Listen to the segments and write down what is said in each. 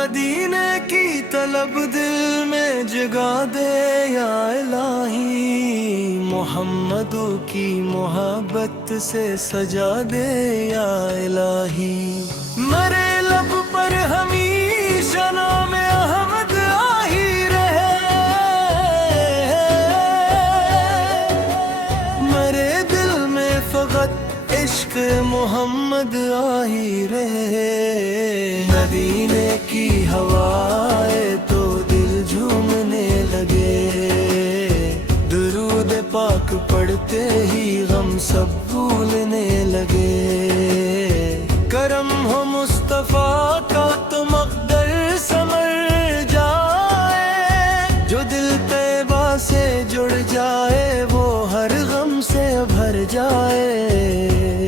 مدینے کی طلب دل میں جگا دے یا الہی، محمد کی محبت سے سجا دے یا الہی۔ مرے لب پر ہمیشہ نام احمد آہی رہے، مرے دل میں فقط عشق محمد آہی رہے۔ مدینے کی ہوائیں تو دل جھومنے لگے، درود پاک پڑھتے ہی غم سب بھولنے لگے۔ کرم ہو مصطفیٰ کا تو مقدر سنور جائے، جو دل طیبہ سے جڑ جائے وہ ہر غم سے بھر جائے۔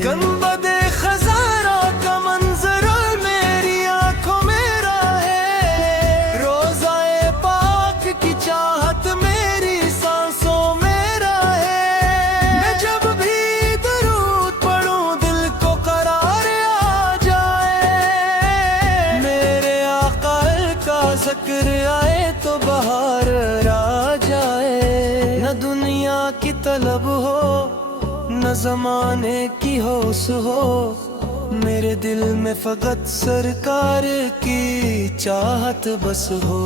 گنبد خزارہ کا منظر میری آنکھوں میں رہے، روضہ پاک کی چاہت میری سانسوں میں رہے۔ میں جب بھی درود پڑھوں دل کو قرار آ جائے، میرے آقا کا ذکر آئے تو بہار آ جائے۔ نہ دنیا کی طلب ہو نہ زمانے کی ہوس ہو، میرے دل میں فقط سرکار کی چاہت بس ہو۔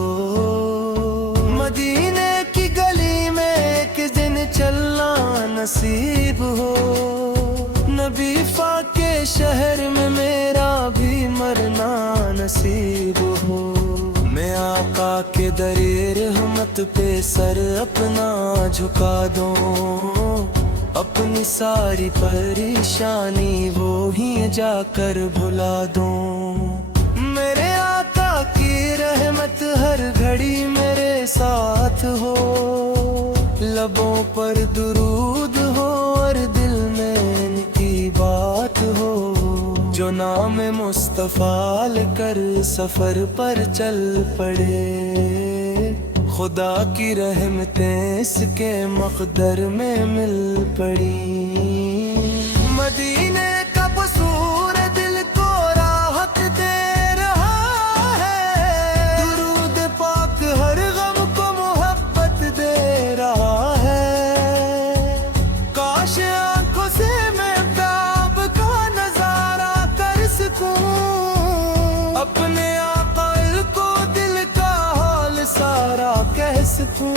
مدینے کی گلی میں ایک دن چلنا نصیب ہو، نبی پاک کے شہر میں میرا بھی مرنا نصیب ہو۔ میں آقا کے در رحمت پہ سر اپنا جھکا دوں، اپنی ساری پریشانی وہیں جا کر بھلا دوں۔ میرے آقا کی رحمت ہر گھڑی میرے ساتھ ہو، لبوں پر درود ہو اور دل میں ان کی بات ہو۔ جو نام مصطفیٰ لے کر سفر پر چل پڑے، خدا کی رحمتیں اس کے مقدر میں مل پڑی۔ مدینے کا قصور دل کو راحت دے رہا ہے، درود پاک ہر غم کو محبت دے رہا ہے۔ کاش آنکھوں سے میں کعب کا نظارہ کر سکوں، اپنے عقل کو دل کا حال سارا کہہ سکوں۔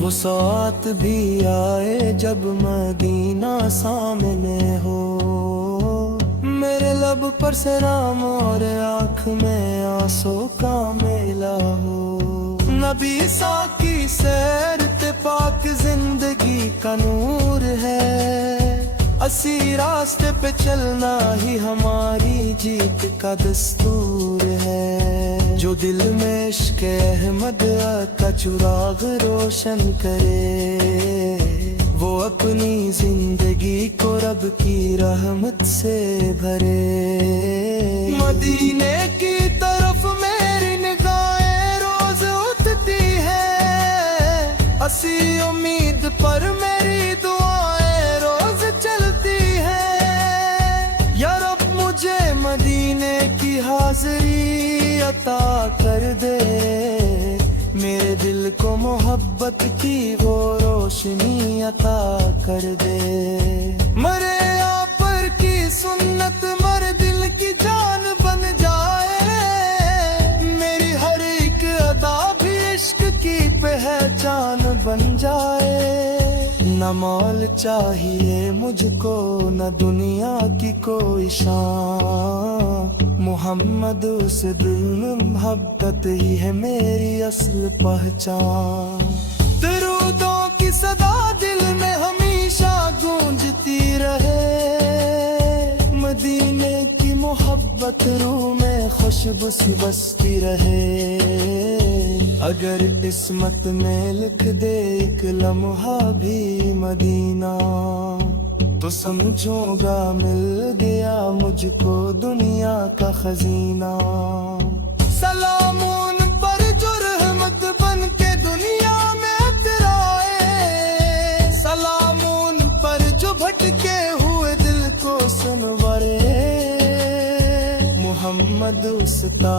وہ ساتھ بھی آئے جب مدینہ سامنے ہو، میرے لب پر سلام اور آنکھ میں آنسو کا میلہ ہو۔ نبی ساکی سیر تے پاک زندگی کا نور ہے، اسی راستے پہ چلنا ہی ہماری جیت کا دستور ہے۔ جو دل میں عشق احمد کا چراغ روشن کرے، وہ اپنی زندگی کو رب کی رحمت سے بھرے۔ مدینے کی طرف میری نگاہیں روز اٹھتی ہے، اسی امید پر میری دعائیں روز چلتی ہے۔ یا رب مجھے مدینے کی حاضری عطا کر دے، میرے دل کو محبت کی وہ روشنی عطا کر دے۔ مرے آپ پر کی سنت مر دل کی جان بن جائے، میری ہر ایک ادا بھی عشق کی پہچان بن جائے۔ نہ مال چاہیے مجھ کو نہ دنیا کی کوئی شان، محمد اس دل میں محبت ہی ہے میری اصل پہچان۔ درودوں کی صدا دل میں ہمیشہ گونجتی رہے، مدینے کی محبت روح میں خوشبو سی بستی رہے۔ اگر قسمت میں لکھ دے ایک لمحہ بھی مدینہ، تو سمجھوں گا مل گیا مجھ کو دنیا کا خزینہ۔ سلام ان پر جو رحمت بن کے دنیا میں اترائے، سلام ان پر جو بھٹکے ہوئے دل کو سنورے۔ محمد استا